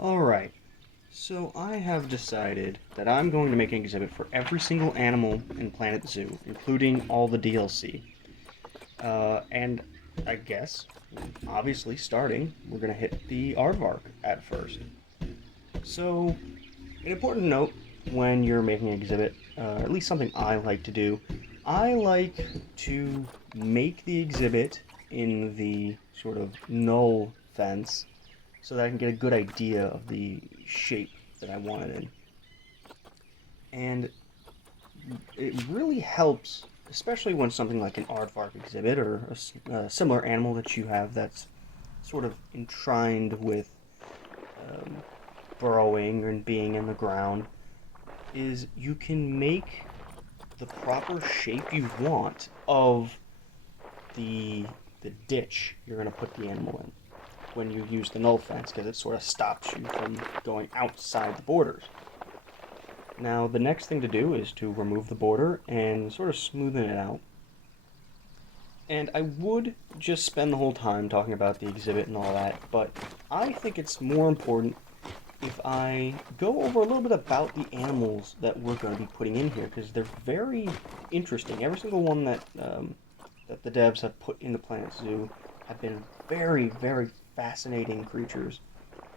Alright, so I have decided that I'm going to make an exhibit for every single animal in Planet Zoo, including all the DLC. And I guess, obviously, starting, we're going to hit the aardvark at first. So, an important note when you're making an exhibit, at least something I like to do, I like to make the exhibit in the sort of null fence so that I can get a good idea of the shape that I want it in. And it really helps, especially when something like an aardvark exhibit or a similar animal that you have that's sort of entwined with um, burrowing and being in the ground, is you can make the proper shape you want of the the ditch you're going to put the animal in when you use the null fence because it sort of stops you from going outside the borders. Now, the next thing to do is to remove the border and sort of smoothen it out. And I would just spend the whole time talking about the exhibit and all that, but I think it's more important if I go over a little bit about the animals that we're going to be putting in here, because they're very interesting. Every single one that the devs have put in the Planet Zoo have been very, very fascinating creatures,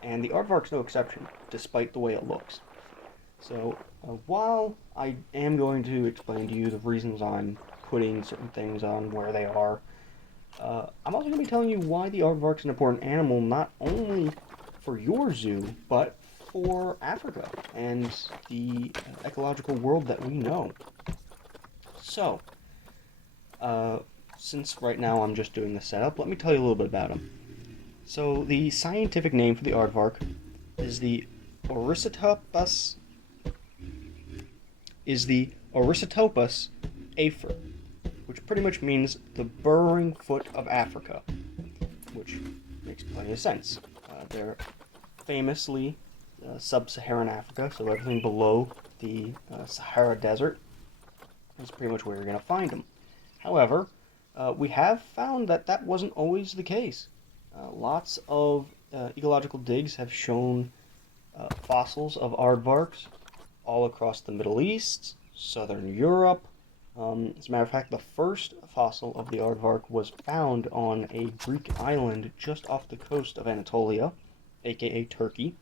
and the aardvark's no exception, despite the way it looks. So, while I am going to explain to you the reasons I'm putting certain things on where they are, I'm also going to be telling you why the aardvark's an important animal, not only for your zoo, but for Africa and the ecological world that we know. So, uh, since right now I'm just doing the setup, let me tell you a little bit about them. So, the scientific name for the aardvark is the Oricitopus Oricitopus afer, which pretty much means the burrowing foot of Africa, which makes plenty of sense. They're famously sub-Saharan Africa, so everything below the Sahara Desert is pretty much where you're going to find them. However, we have found that that wasn't always the case. Lots of ecological digs have shown fossils of aardvarks all across the Middle East, Southern Europe. As a matter of fact, the first fossil of the aardvark was found on a Greek island just off the coast of Anatolia, aka Turkey.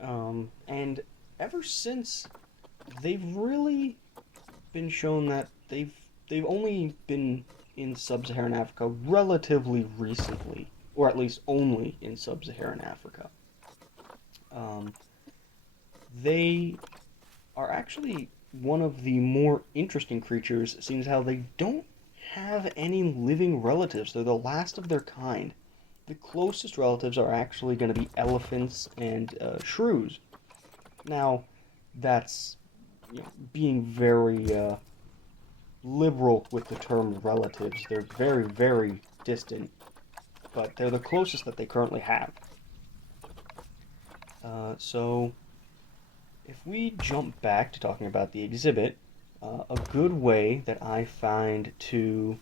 And ever since, they've really been shown that they've only been in sub-Saharan Africa relatively recently, or at least only in sub-Saharan Africa. Um, they are actually one of the more interesting creatures, seeing as how they don't have any living relatives. They're the last of their kind. The closest relatives are actually going to be elephants and shrews. Now, that's being very liberal with the term relatives. They're very, very distant, but they're the closest that they currently have. So, if we jump back to talking about the exhibit, a good way that I find to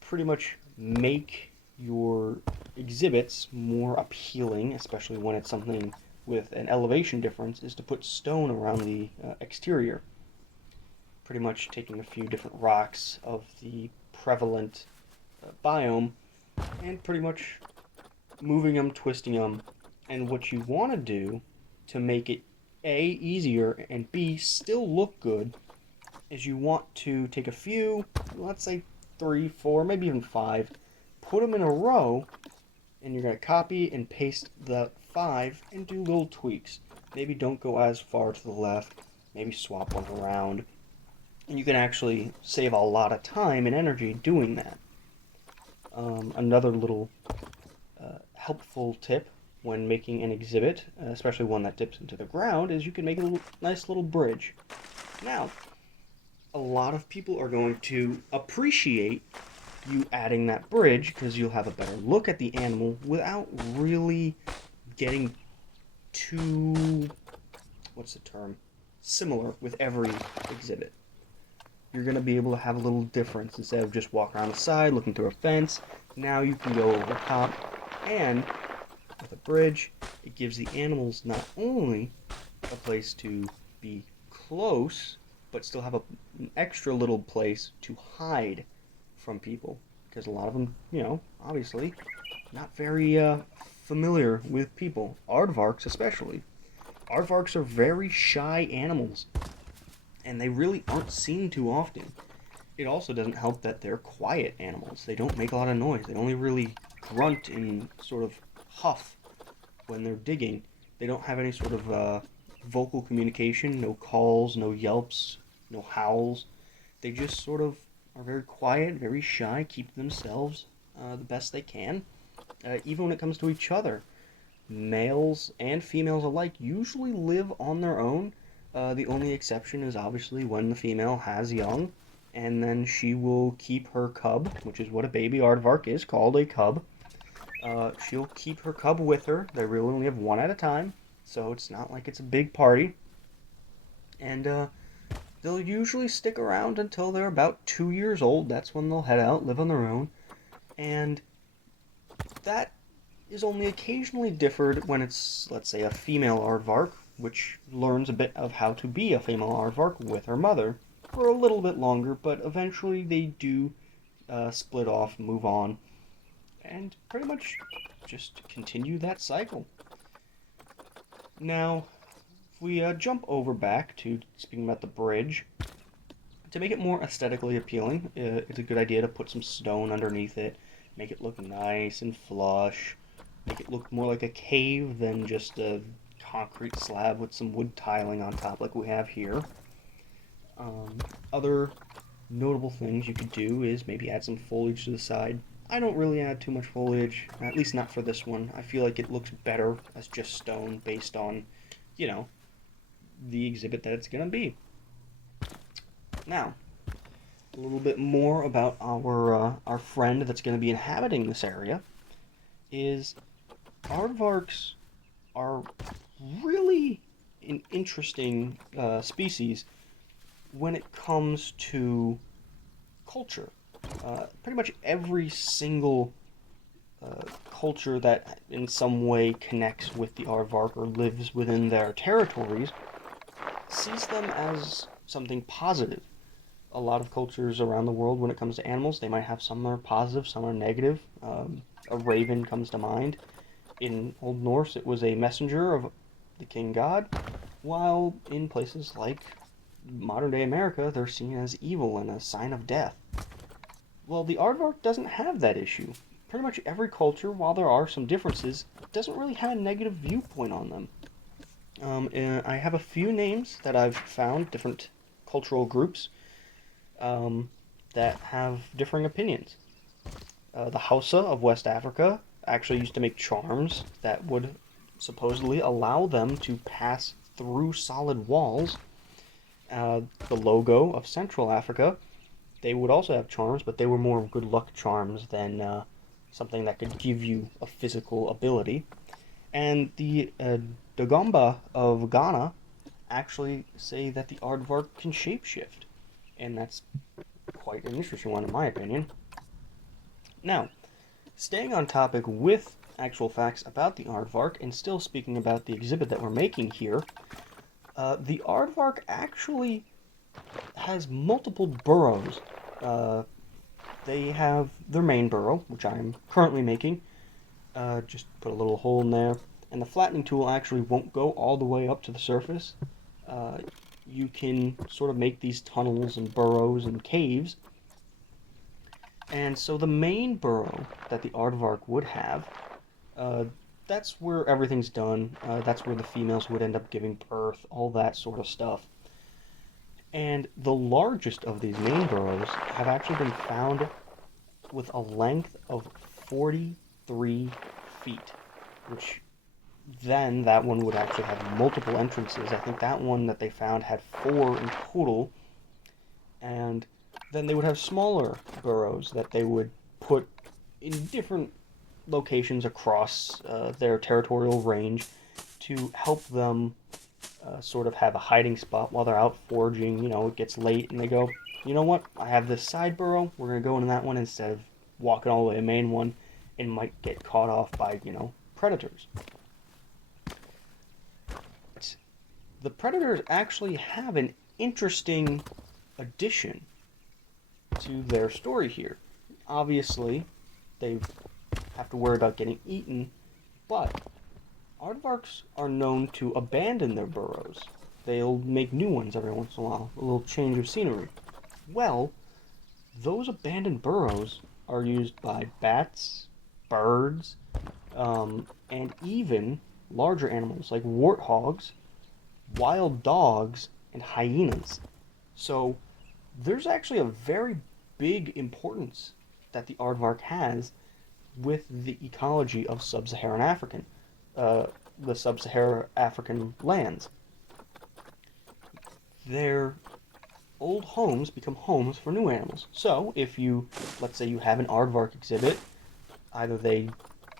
pretty much make your exhibits more appealing, especially when it's something with an elevation difference, is to put stone around the exterior. Pretty much taking a few different rocks of the prevalent biome and pretty much moving them, twisting them. And what you want to do to make it A, easier, and B, still look good, is you want to take a few, let's say 3, 4, maybe even 5, put them in a row, and you're going to copy and paste the 5 and do little tweaks. Maybe don't go as far to the left, maybe swap one around, and you can actually save a lot of time and energy doing that. Another little helpful tip when making an exhibit, especially one that dips into the ground, is you can make a nice little bridge. Now, a lot of people are going to appreciate you adding that bridge because you'll have a better look at the animal without really getting too, what's the term, similar with every exhibit. You're going to be able to have a little difference. Instead of just walking around the side looking through a fence, now you can go over top and with a bridge, it gives the animals not only a place to be close, but still have an extra little place to hide from people. Because a lot of them, obviously, not very familiar with people. Aardvarks, especially. Aardvarks are very shy animals, and they really aren't seen too often. It also doesn't help that they're quiet animals. They don't make a lot of noise. They only really grunt and sort of huff when they're digging. They don't have any sort of vocal communication, no calls, no yelps, no howls. They just sort of are very quiet, very shy, keep themselves the best they can, even when it comes to each other. Males and females alike usually live on their own. The only exception is obviously when the female has young, and then she will keep her cub, which is what a baby aardvark is called, a cub. She'll keep her cub with her. They really only have one at a time, so it's not like it's a big party. And they'll usually stick around until they're about 2 years old. That's when they'll head out, live on their own. And that is only occasionally differed when it's, let's say, a female aardvark, which learns a bit of how to be a female aardvark with her mother for a little bit longer, but eventually they do split off, move on, and pretty much just continue that cycle. Now, if we jump over back to speaking about the bridge, to make it more aesthetically appealing, it's a good idea to put some stone underneath it, make it look nice and flush, make it look more like a cave than just a concrete slab with some wood tiling on top like we have here. Other notable things you could do is maybe add some foliage to the side. I don't really add too much foliage, at least not for this one. I feel like it looks better as just stone based on, you know, the exhibit that it's going to be. Now, a little bit more about our friend that's going to be inhabiting this area is aardvarks are really an interesting species when it comes to culture. Pretty much every single culture that in some way connects with the aardvark or lives within their territories sees them as something positive. A lot of cultures around the world, when it comes to animals, they might have some are positive, some are negative. A raven comes to mind. In Old Norse, it was a messenger of the king god, while in places like modern day America, they're seen as evil and a sign of death. Well, the aardvark doesn't have that issue. Pretty much every culture, while there are some differences, doesn't really have a negative viewpoint on them. I have a few names that I've found, different cultural groups, that have differing opinions. The Hausa of West Africa actually used to make charms that would supposedly allow them to pass through solid walls. The Logo of Central Africa, they would also have charms, but they were more good luck charms than something that could give you a physical ability. And the Dagomba of Ghana actually say that the aardvark can shapeshift, and that's quite an interesting one in my opinion. Now, staying on topic with actual facts about the aardvark, and still speaking about the exhibit that we're making here, the aardvark actually has multiple burrows. They have their main burrow, which I'm currently making. Just put a little hole in there, and the flattening tool actually won't go all the way up to the surface. You can sort of make these tunnels and burrows and caves. And so the main burrow that the aardvark would have, that's where everything's done. That's where the females would end up giving birth, all that sort of stuff. And the largest of these main burrows have actually been found with a length of 43 feet, which then that one would actually have multiple entrances. I think that one that they found had 4 in total, and then they would have smaller burrows that they would put in different locations across their territorial range to help them sort of have a hiding spot while they're out foraging. You know, it gets late and they go, you know what, I have this side burrow, we're going to go into that one instead of walking all the way to the main one, and might get caught off by, predators. The predators actually have an interesting addition to their story here. Obviously, they have to worry about getting eaten, but aardvarks are known to abandon their burrows. They'll make new ones every once in a while, a little change of scenery. Well, those abandoned burrows are used by bats, birds, and even larger animals like warthogs, wild dogs, and hyenas. So there's actually a very big importance that the aardvark has with the ecology of sub-Saharan the sub-Saharan African lands. Their old homes become homes for new animals. So if you, let's say you have an aardvark exhibit, either they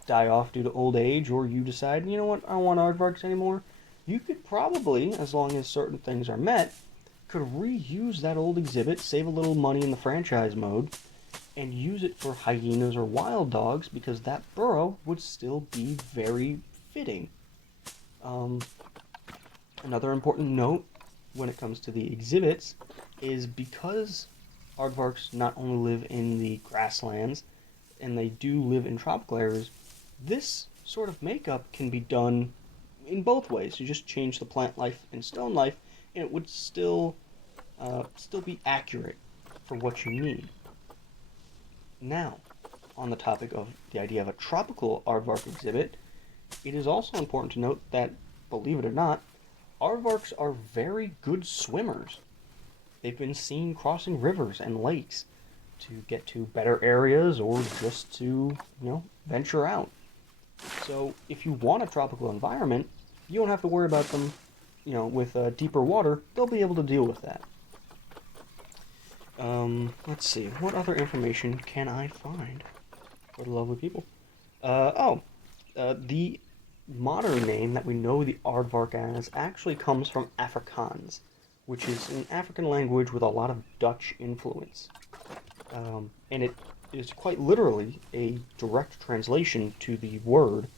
die off due to old age or you decide, you know what, I don't want aardvarks anymore, you could probably, as long as certain things are met, could reuse that old exhibit, save a little money in the franchise mode, and use it for hyenas or wild dogs because that burrow would still be very fitting. Another important note when it comes to the exhibits is because aardvarks not only live in the grasslands and they do live in tropical areas, this sort of makeup can be done in both ways. You just change the plant life and stone life, and it would still be accurate for what you need. Now, on the topic of the idea of a tropical aardvark exhibit, it is also important to note that, believe it or not, aardvarks are very good swimmers. They've been seen crossing rivers and lakes to get to better areas or just to, venture out. So if you want a tropical environment, you don't have to worry about them, with deeper water. They'll be able to deal with that. Let's see. What other information can I find for the lovely people? The modern name that we know the aardvark as actually comes from Afrikaans, which is an African language with a lot of Dutch influence. And it is quite literally a direct translation to the word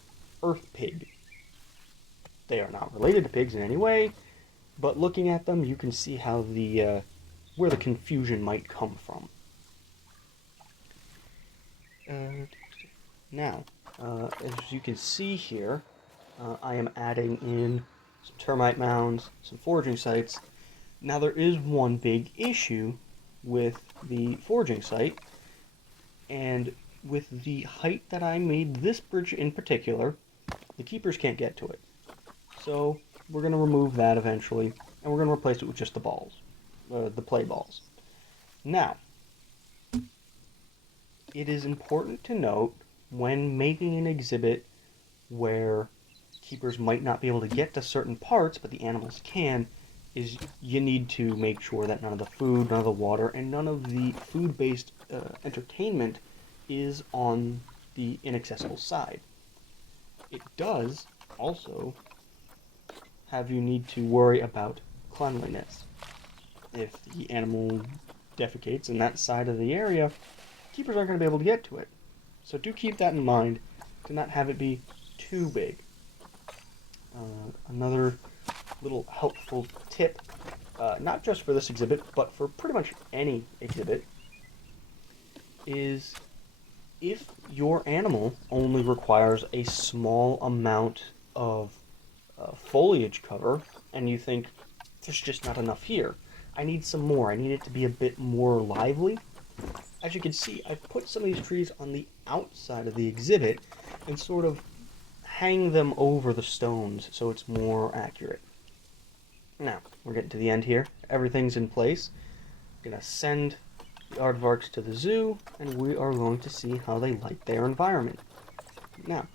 earth pig. They are not related to pigs in any way, but looking at them, you can see how where the confusion might come from. Now, as you can see here, I am adding in some termite mounds, some foraging sites. Now there is one big issue with the foraging site, and with the height that I made this bridge in particular, the keepers can't get to it. So we're going to remove that eventually, and we're going to replace it with just the balls, the play balls. Now, it is important to note when making an exhibit where keepers might not be able to get to certain parts, but the animals can, is you need to make sure that none of the food, none of the water, and none of the food-based entertainment is on the inaccessible side. It does also have you need to worry about cleanliness. If the animal defecates in that side of the area, keepers aren't going to be able to get to it. So do keep that in mind to not have it be too big. Another little helpful tip, not just for this exhibit, but for pretty much any exhibit, is if your animal only requires a small amount of foliage cover, and you think, there's just not enough here, I need some more, I need it to be a bit more lively. As you can see, I've put some of these trees on the outside of the exhibit and sort of hang them over the stones so it's more accurate. Now, we're getting to the end here. Everything's in place. I'm going to send the aardvarks to the zoo, and we are going to see how they like their environment. Now,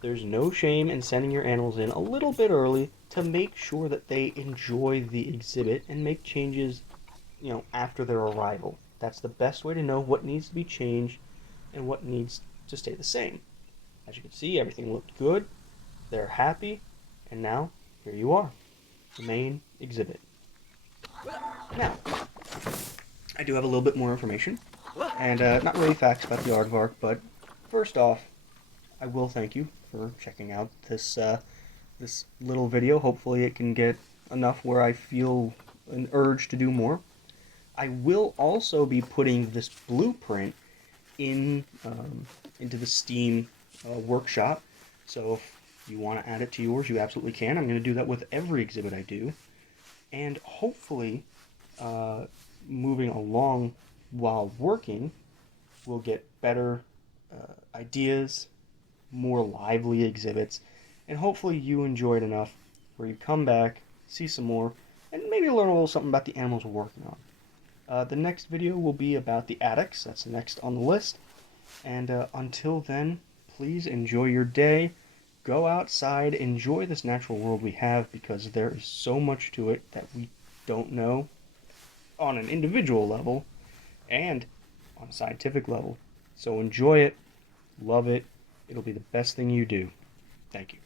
there's no shame in sending your animals in a little bit early to make sure that they enjoy the exhibit and make changes, after their arrival. That's the best way to know what needs to be changed and what needs to stay the same. As you can see, everything looked good. They're happy. And now, here you are. The main exhibit. Now, I do have a little bit more information. And not really facts about the aardvark, but first off, I will thank you for checking out this little video. Hopefully it can get enough where I feel an urge to do more. I will also be putting this blueprint in into the Steam workshop. So if you want to add it to yours, you absolutely can. I'm going to do that with every exhibit I do. And hopefully, moving along while working, we'll get better ideas, more lively exhibits, and hopefully you enjoyed enough where you come back, see some more, and maybe learn a little something about the animals we're working on. The next video will be about the attics. That's next on the list. And until then, please enjoy your day. Go outside, enjoy this natural world we have, because there is so much to it that we don't know on an individual level and on a scientific level. So enjoy it, love it. It'll be the best thing you do. Thank you.